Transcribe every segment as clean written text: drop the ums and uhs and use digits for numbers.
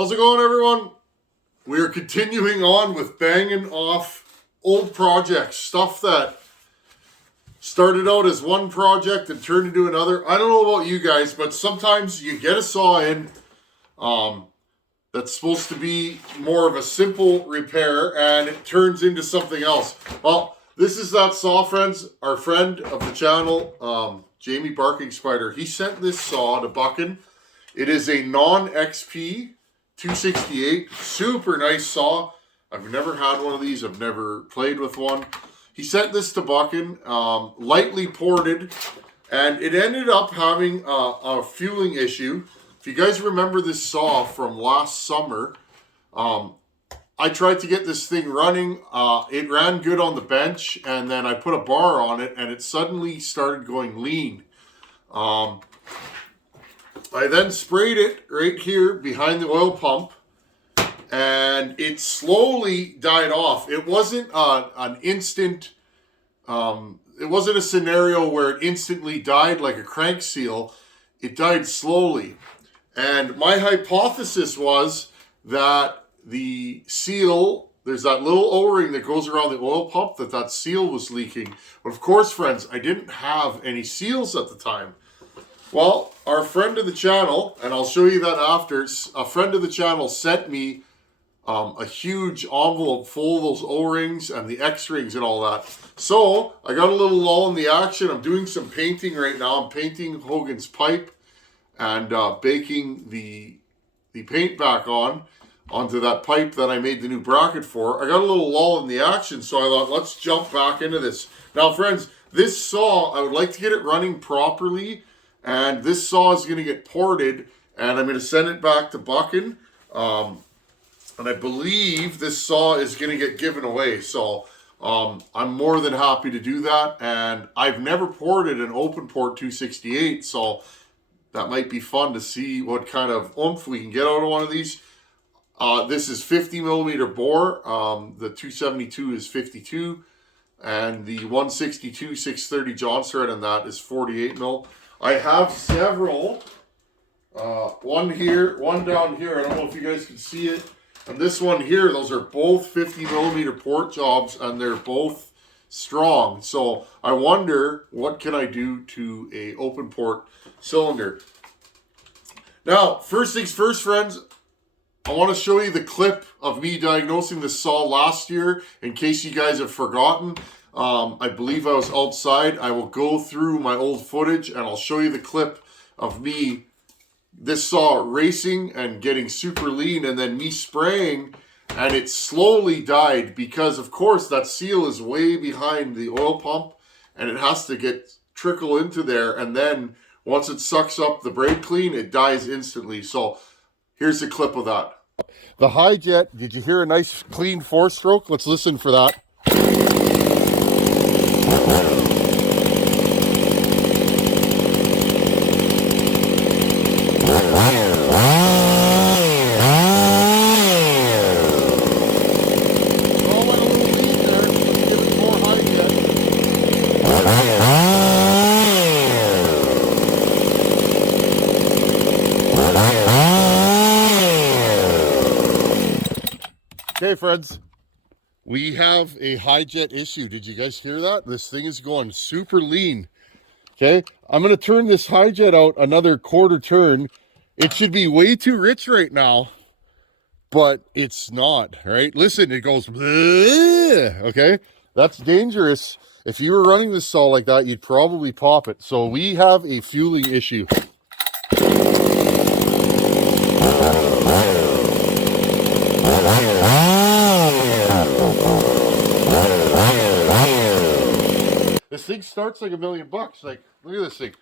How's it going, everyone? We are continuing on with banging off old projects, stuff that started out as one project and turned into another. I don't know about you guys, but sometimes you get a saw in that's supposed to be more of a simple repair and it turns into something else. Well, this is that saw, friends. Our friend of the channel, Jamie Barking Spider, he sent this saw to Buchan. It is a non-XP 268, super nice saw. I've never had one of these. I've never played with one. He sent this to Buchan, lightly ported, and it ended up having a fueling issue. If you guys remember this saw from last summer, I tried to get this thing running. It ran good on the bench, and then I put a bar on it, and it suddenly started going lean. I then sprayed it right here behind the oil pump, and it slowly died off. It wasn't an instant, it wasn't a scenario where it instantly died like a crank seal. It died slowly. And my hypothesis was that the seal, there's that little O-ring that goes around the oil pump, that seal was leaking. But of course, friends, I didn't have any seals at the time. Well, our friend of the channel, and I'll show you that after, a friend of the channel sent me a huge envelope full of those O-rings and the X-rings and all that. So I got a little lull in the action. I'm doing some painting right now. I'm painting Hogan's pipe and baking the paint back onto that pipe that I made the new bracket for. I got a little lull in the action, so I thought, let's jump back into this. Now, friends, this saw, I would like to get it running properly. And this saw is going to get ported, and I'm going to send it back to Buchan. And I believe this saw is going to get given away. So I'm more than happy to do that. And I've never ported an open port 268, so that might be fun to see what kind of oomph we can get out of one of these. This is 50 millimeter bore. The 272 is 52. And the 162 630 jonsered and that is 48 mil. I have several, one here, one down here. I don't know if you guys can see it. And this one here, those are both 50 millimeter port jobs, and they're both strong. So I wonder, what can I do to a open port cylinder? Now, first things first, friends, I want to show you the clip of me diagnosing this saw last year, in case you guys have forgotten. I believe I was outside. I will go through my old footage and I'll show you the clip of me, this saw racing and getting super lean, and then me spraying, and it slowly died because, of course, that seal is way behind the oil pump and it has to trickle into there, and then once it sucks up the brake clean, it dies instantly. So here's a clip of that. The high jet, did you hear a nice clean 4-stroke? Let's listen for that. Okay, friends, we have a high jet issue. Did you guys hear that? This thing is going super lean. Okay, I'm going to turn this high jet out another quarter turn. It should be way too rich right now, but it's not, right? Listen, it goes, bleh, okay? That's dangerous. If you were running this saw like that, you'd probably pop it. So we have a fueling issue. This thing starts like $1 million. Like, look at this thing.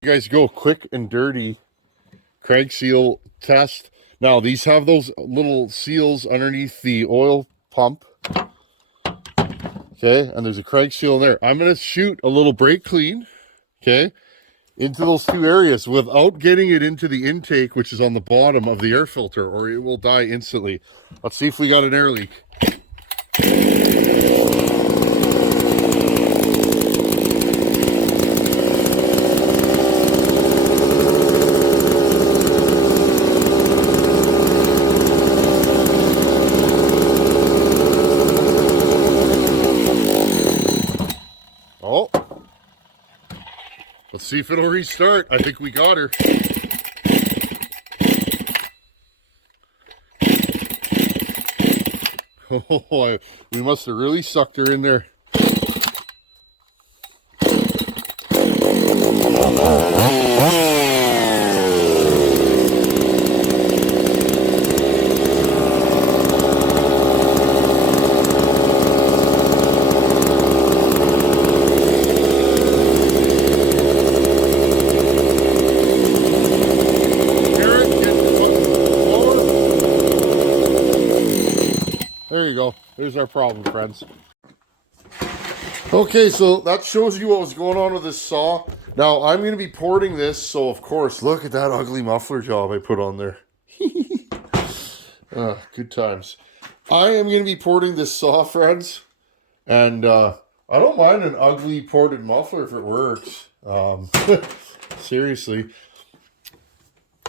You guys go quick and dirty crank seal test. Now, these have those little seals underneath the oil pump. Okay, and there's a crank seal in there. I'm going to shoot a little brake clean, okay? into those two areas without getting it into the intake, which is on the bottom of the air filter, or it will die instantly. Let's see if we got an air leak. Oh, let's see if it'll restart. I think we got her. Oh, we must have really sucked her in there. There you go. There's our problem, friends. Okay, so that shows you what was going on with this saw. Now, I'm going to be porting this, so of course, look at that ugly muffler job I put on there. Good times. I am going to be porting this saw, friends, and I don't mind an ugly ported muffler if it works. Seriously.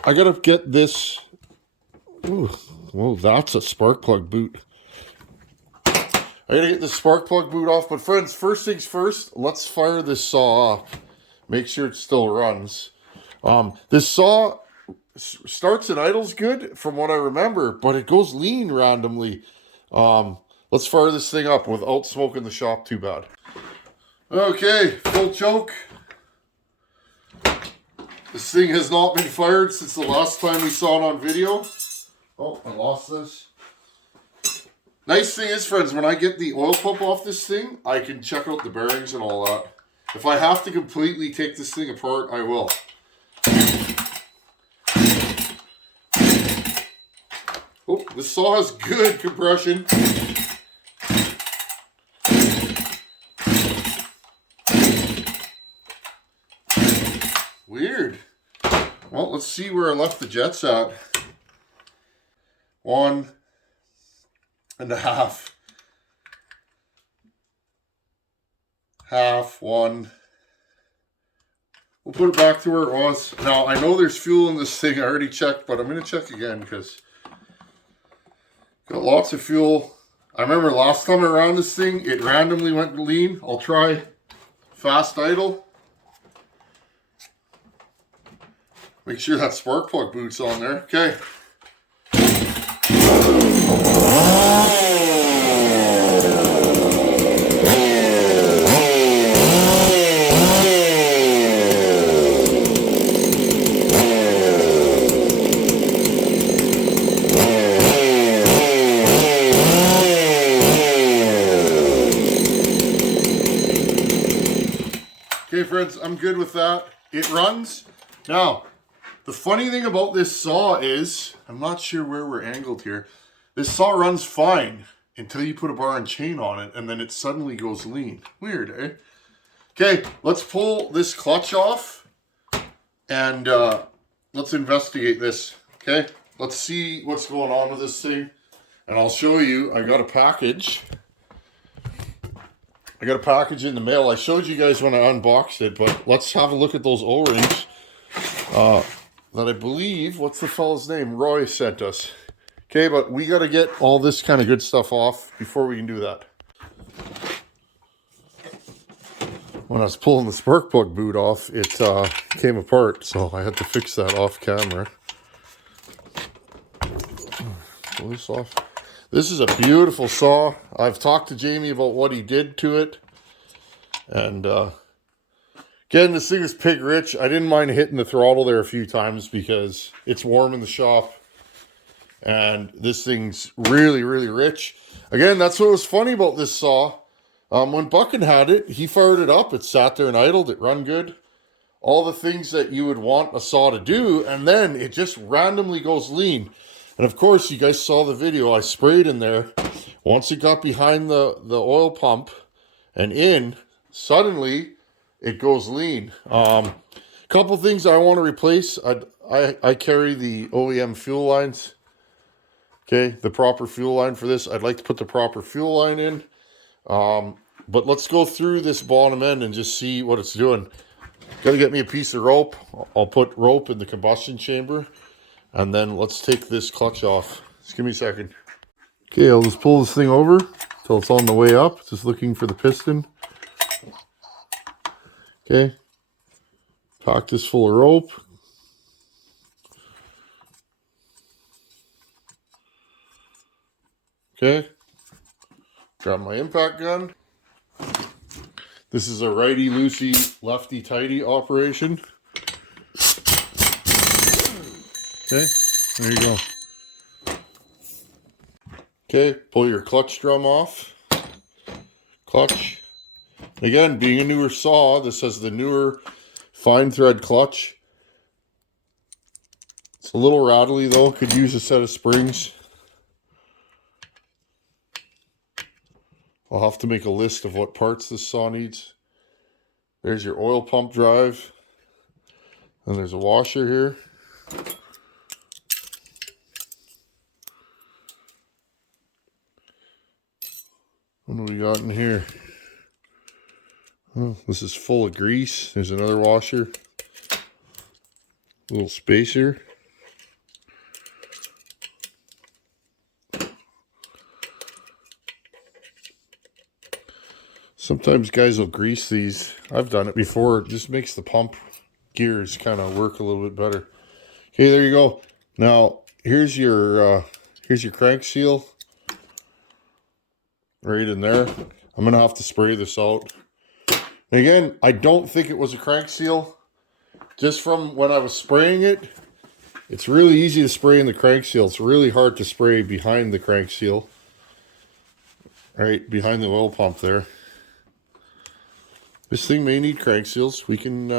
I got to get this... Ooh, whoa, that's a spark plug boot. I gotta get the spark plug boot off, but friends, first things first, let's fire this saw up. Make sure it still runs. This saw starts and idles good from what I remember, but it goes lean randomly. Let's fire this thing up without smoking the shop too bad. Okay, full choke. This thing has not been fired since the last time we saw it on video. Oh, I lost this. Nice thing is, friends, when I get the oil pump off this thing, I can check out the bearings and all that. If I have to completely take this thing apart, I will. Oh, this saw has good compression. Weird. Well, let's see where I left the jets at. 1.5. Half, 1. We'll put it back to where it was. Now, I know there's fuel in this thing. I already checked, but I'm going to check again because got lots of fuel. I remember last time I ran this thing, it randomly went lean. I'll try fast idle. Make sure that spark plug boot's on there. Okay. Okay, friends, I'm good with that. It runs. Now, the funny thing about this saw is, I'm not sure where we're angled here. This saw runs fine until you put a bar and chain on it, and then it suddenly goes lean. Weird, eh? Okay, let's pull this clutch off, and let's investigate this, okay? Let's see what's going on with this thing, and I'll show you. I got a package. I got a package in the mail. I showed you guys when I unboxed it, but let's have a look at those O-rings that I believe, what's the fellow's name? Roy sent us. Okay, but we got to get all this kind of good stuff off before we can do that. When I was pulling the spark plug boot off, it came apart, so I had to fix that off camera. Pull this off. This is a beautiful saw. I've talked to Jamie about what he did to it. And again, this thing is pig rich. I didn't mind hitting the throttle there a few times because it's warm in the shop. And this thing's really, really rich. Again, that's what was funny about this saw. When Buckin had it, he fired it up. It sat there and idled. It run good. All the things that you would want a saw to do. And then it just randomly goes lean. And of course, you guys saw the video. I sprayed in there. Once it got behind the oil pump and in, suddenly it goes lean. Couple things I want to replace. I carry the OEM fuel lines. Okay, the proper fuel line for this. I'd like to put the proper fuel line in. But let's go through this bottom end and just see what it's doing. Got to get me a piece of rope. I'll put rope in the combustion chamber. And then let's take this clutch off. Just give me a second. Okay, I'll just pull this thing over till it's on the way up. Just looking for the piston. Okay. Pack this full of rope. Okay. Grab my impact gun. This is a righty-loosey, lefty-tighty operation. Okay, there you go. Okay, pull your clutch drum off. Clutch. Again, being a newer saw, this has the newer fine thread clutch. It's a little rattly though, could use a set of springs. I'll have to make a list of what parts this saw needs. There's your oil pump drive. And there's a washer here. What do we got in here? Oh, this is full of grease. There's another washer. Little spacer. Sometimes guys will grease these. I've done it before. It just makes the pump gears kind of work a little bit better. Okay, there you go. Now, here's your crank seal. Right in there. I'm going to have to spray this out. And again, I don't think it was a crank seal. Just from when I was spraying it, it's really easy to spray in the crank seal. It's really hard to spray behind the crank seal. Right behind the oil pump there. This thing may need crank seals. We can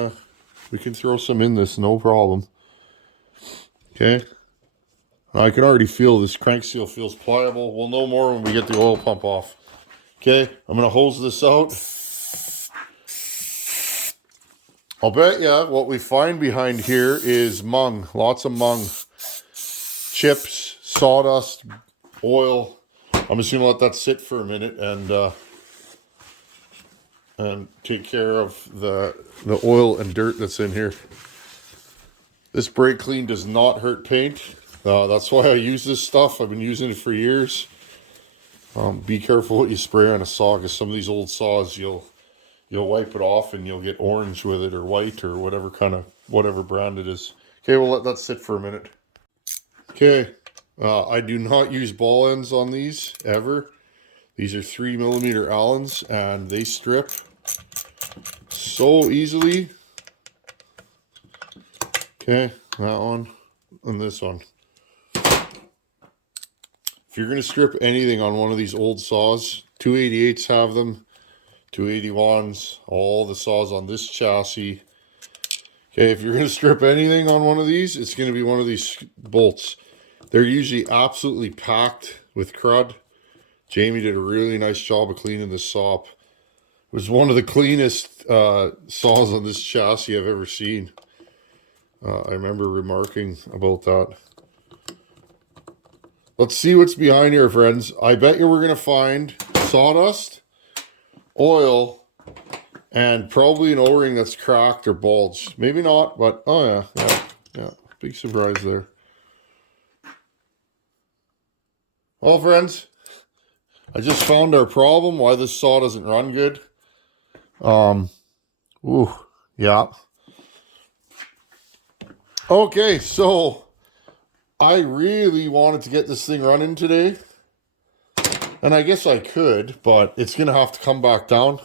throw some in this, no problem. Okay. I can already feel this crank seal feels pliable. We'll know more when we get the oil pump off. Okay, I'm going to hose this out. I'll bet you what we find behind here is mung. Lots of mung. Chips, sawdust, oil. I'm just going to let that sit for a minute and take care of the oil and dirt that's in here. This brake clean does not hurt paint. That's why I use this stuff. I've been using it for years. Be careful what you spray on a saw, because some of these old saws you'll wipe it off and you'll get orange with it or white or whatever brand it is. Okay, we'll let that sit for a minute. Okay, I do not use ball ends on these ever. These are 3mm Allens and they strip so easily. Okay, that one and this one. If you're going to strip anything on one of these old saws, 288s have them, 281s, all the saws on this chassis. Okay, if you're going to strip anything on one of these, it's going to be one of these bolts. They're usually absolutely packed with crud. Jamie did a really nice job of cleaning this saw up. It was one of the cleanest saws on this chassis I've ever seen. I remember remarking about that. Let's see what's behind here, friends. I bet you we're going to find sawdust, oil, and probably an O-ring that's cracked or bulged. Maybe not, but oh yeah. Big surprise there. Well, friends, I just found our problem, why this saw doesn't run good. Yeah. Okay, so I really wanted to get this thing running today. And I guess I could, but it's going to have to come back down.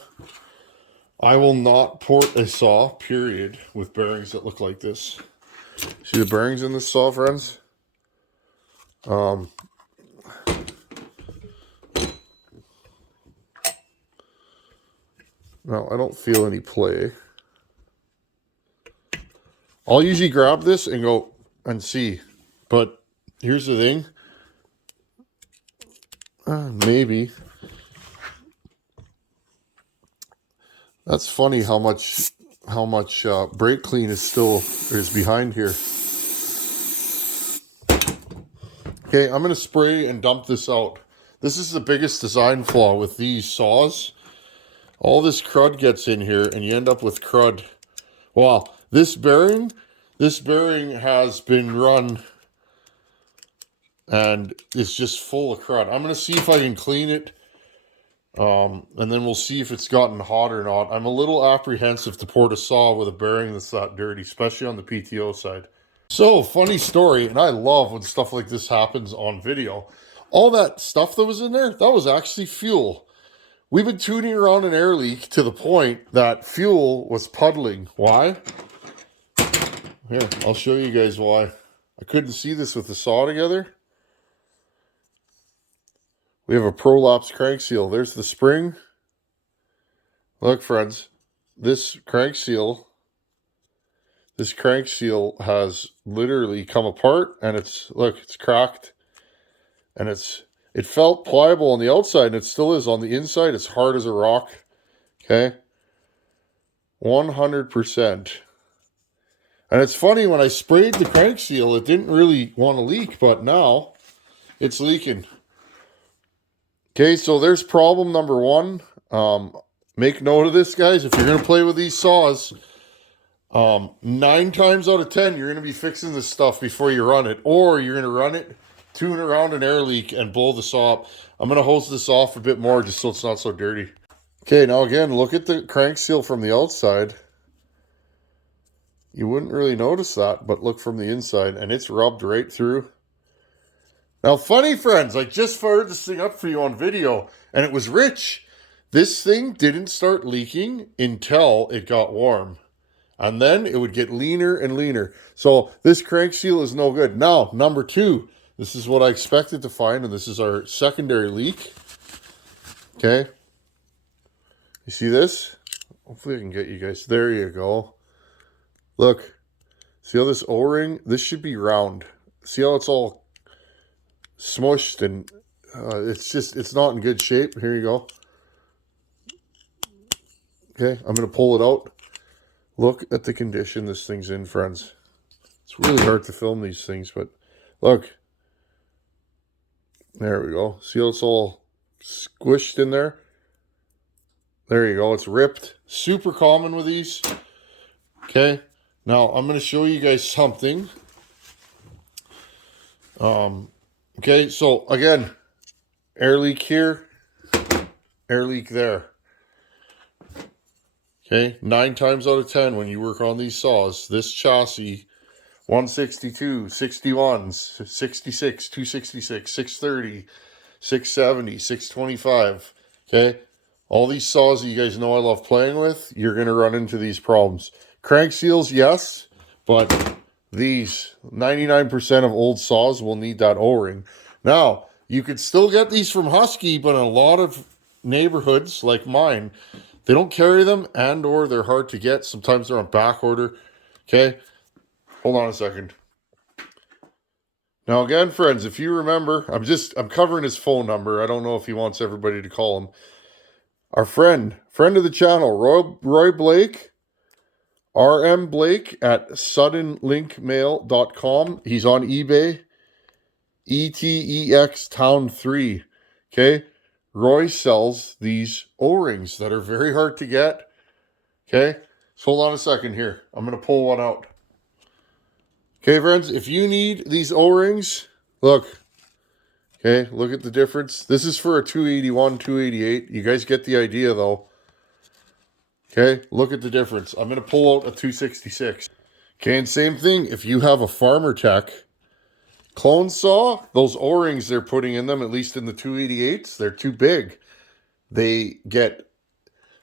I will not port a saw, period, with bearings that look like this. See the bearings in this saw, friends? No, I don't feel any play. I'll usually grab this and go and see. But here's the thing. Maybe. That's funny how much how much brake clean is behind here. Okay, I'm going to spray and dump this out. This is the biggest design flaw with these saws. All this crud gets in here and you end up with crud. Wow, this bearing has been run and it's just full of crud. I'm going to see if I can clean it. And then we'll see if it's gotten hot or not. I'm a little apprehensive to port a saw with a bearing that's that dirty, especially on the PTO side. So, funny story, and I love when stuff like this happens on video. All that stuff that was in there, that was actually fuel. We've been tuning around an air leak to the point that fuel was puddling. Why? Here, I'll show you guys why. I couldn't see this with the saw together. We have a prolapse crank seal. There's the spring. Look, friends, this crank seal has literally come apart, and it's cracked, and it felt pliable on the outside, and it still is on the inside. It's hard as a rock. Okay, 100%. And it's funny, when I sprayed the crank seal, it didn't really want to leak, but now it's leaking. Okay, so there's problem number one. Make note of this, guys. If you're going to play with these saws, 9 times out of 10, you're going to be fixing this stuff before you run it. Or you're going to run it, tune around an air leak, and blow the saw up. I'm going to hose this off a bit more just so it's not so dirty. Okay, now again, look at the crank seal from the outside. You wouldn't really notice that, but look from the inside, and it's rubbed right through. Now, funny friends, I just fired this thing up for you on video, and it was rich. This thing didn't start leaking until it got warm. And then it would get leaner and leaner. So this crank seal is no good. Now, number 2, this is what I expected to find, and this is our secondary leak. Okay. You see this? Hopefully I can get you guys. There you go. Look. See how this O-ring? This should be round. See how it's all smushed and it's not in good shape. Here you go. Okay, I'm going to pull it out. Look at the condition this thing's in, friends. It's really hard to film these things, but look. There we go. See how it's all squished in there? There you go. It's ripped. Super common with these. Okay, now I'm going to show you guys something. Okay, so again, air leak here, air leak there. Okay, 9 times out of 10 when you work on these saws, this chassis, 162, 61, 66, 266, 630, 670, 625, okay? All these saws that you guys know I love playing with, you're going to run into these problems. Crank seals, yes, but these 99% of old saws will need that O-ring. Now, you could still get these from Husky, but in a lot of neighborhoods like mine, they don't carry them, and or they're hard to get. Sometimes they're on back order. Okay, hold on a second. Now again, friends, if you remember, I'm covering his phone number. I don't know if he wants everybody to call him. Our friend of the channel, Roy Blake, RM Blake at suddenlinkmail.com. He's on eBay. ETEX Town 3. Okay. Roy sells these O-rings that are very hard to get. Okay. So hold on a second here. I'm going to pull one out. Okay, friends. If you need these O-rings, look. Okay. Look at the difference. This is for a 281, 288. You guys get the idea though. Okay, look at the difference. I'm going to pull out a 266. Okay, and same thing. If you have a Farmer Tech clone saw, those O-rings they're putting in them, at least in the 288s, they're too big. They get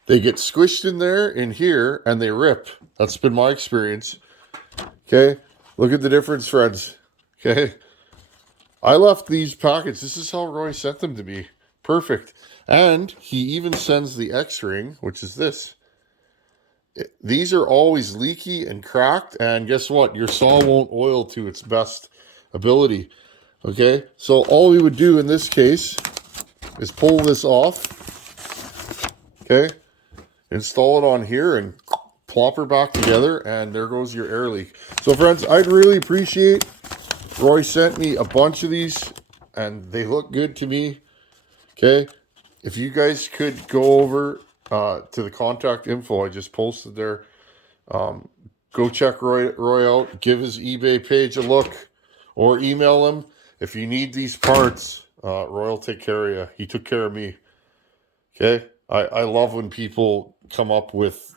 squished in there, in here, and they rip. That's been my experience. Okay, look at the difference, friends. Okay, I left these packets. This is how Roy sent them to me. Perfect. And he even sends the X-ring, which is this. These are always leaky and cracked, and guess what? Your saw won't oil to its best ability. Okay, so all we would do in this case is pull this off. Okay, install it on here and plop her back together, and there goes your air leak. So friends, I'd really appreciate, Roy sent me a bunch of these and they look good to me. Okay, if you guys could go over to the contact info I just posted there, go check Roy out, give his eBay page a look, or email him. If you need these parts, Roy will take care of you. He took care of me. Okay, I love when people come up with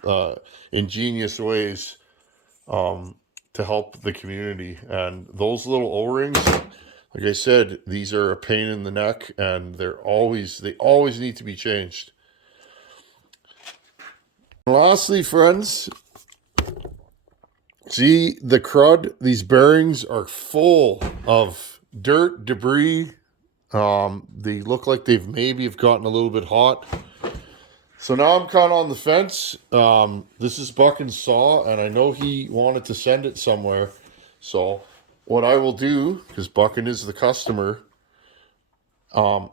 ingenious ways to help the community. And those little O-rings, like I said, these are a pain in the neck, and they always need to be changed. And lastly, friends, see the crud? These bearings are full of dirt, debris. They look like they've maybe gotten a little bit hot. So now I'm kind of on the fence. This is Buckin's saw, and I know he wanted to send it somewhere. So what I will do, because Buckin is the customer, I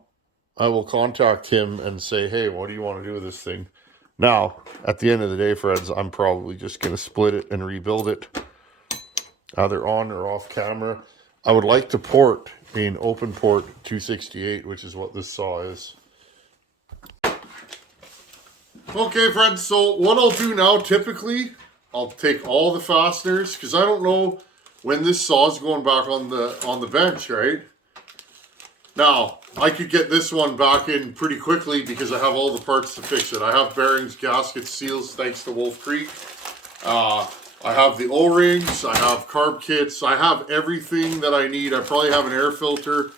will contact him and say, hey, what do you want to do with this thing? Now, at the end of the day, friends, I'm probably just going to split it and rebuild it, either on or off camera. I would like to port an open port 268, which is what this saw is. Okay, friends, so what I'll do now, typically, I'll take all the fasteners, because I don't know when this saw is going back on the bench, right? Now, I could get this one back in pretty quickly because I have all the parts to fix it. I have bearings, gaskets, seals, thanks to Wolf Creek. I have the O-rings, I have carb kits, I have everything that I need. I probably have an air filter,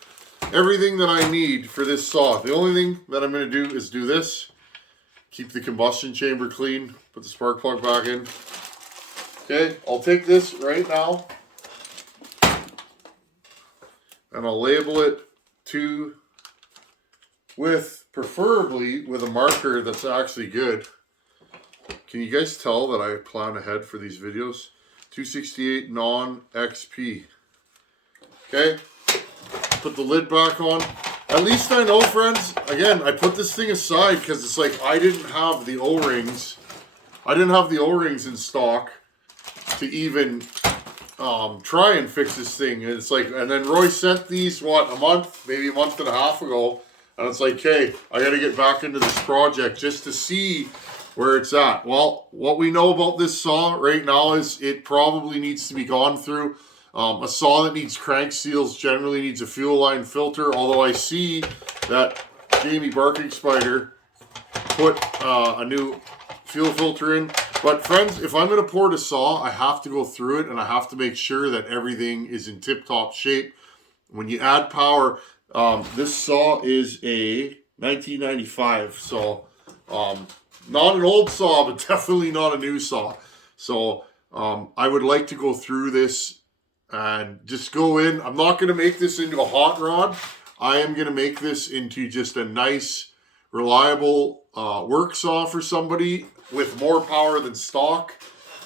everything that I need for this saw. The only thing that I'm going to do is do this. Keep the combustion chamber clean. Put the spark plug back in. Okay, I'll take this right now and I'll label it to, preferably with a marker that's actually good. Can you guys tell that I plan ahead for these videos? 268 non-XP. Okay, put the lid back on. At least I know, friends, again, I put this thing aside because it's like I didn't have the O-rings. I didn't have the O-rings in stock to even try and fix this thing. And it's like, and then Roy sent these, what, maybe a month and a half ago. And it's like, hey, I got to get back into this project just to see where it's at. Well, what we know about this saw right now is it probably needs to be gone through. A saw that needs crank seals generally needs a fuel line filter, although I see that Jamie Barking Spider put a new fuel filter in. But friends, if I'm going to port a saw, I have to go through it and I have to make sure that everything is in tip-top shape. When you add power, this saw is a 1995, so not an old saw, but definitely not a new saw. So I would like to go through this and just go in. I'm not going to make this into a hot rod. I am going to make this into just a nice, reliable work saw for somebody with more power than stock,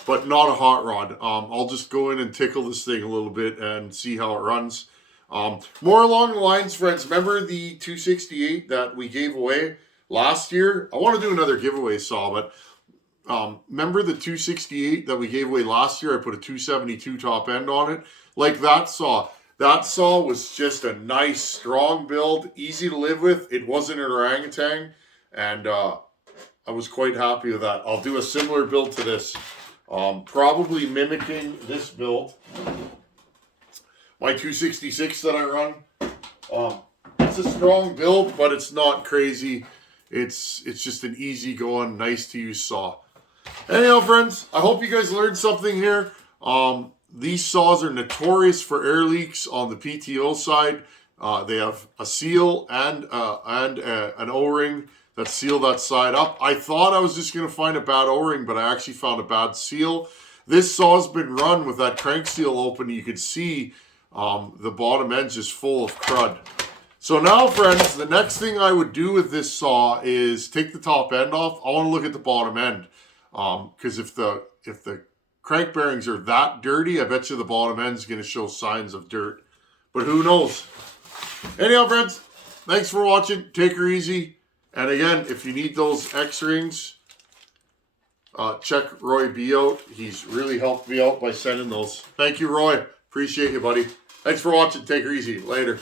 but not a hot rod. I'll just go in and tickle this thing a little bit and see how it runs. More along the lines, friends, remember the 268 that we gave away last year? I want to do another giveaway saw, but remember the 268 that we gave away last year? I put a 272 top end on it. Like that saw. That saw was just a nice, strong build, easy to live with. It wasn't an orangutan, and I was quite happy with that. I'll do a similar build to this, probably mimicking this build. My 266 that I run. It's a strong build, but it's not crazy. It's just an easy going, nice to use saw. Anyhow, friends, I hope you guys learned something here. These saws are notorious for air leaks on the PTO side. They have a seal and an O-ring that seal that side up. I thought I was just going to find a bad O-ring, but I actually found a bad seal. This saw's been run with that crank seal open. You can see the bottom end's just full of crud. So now, friends, the next thing I would do with this saw is take the top end off. I want to look at the bottom end. Because if the crank bearings are that dirty, I bet you the bottom end is going to show signs of dirt. But who knows? Anyhow, friends, thanks for watching. Take her easy. And again, if you need those X-rings, check Roy B out. He's really helped me out by sending those. Thank you, Roy. Appreciate you, buddy. Thanks for watching. Take her easy. Later.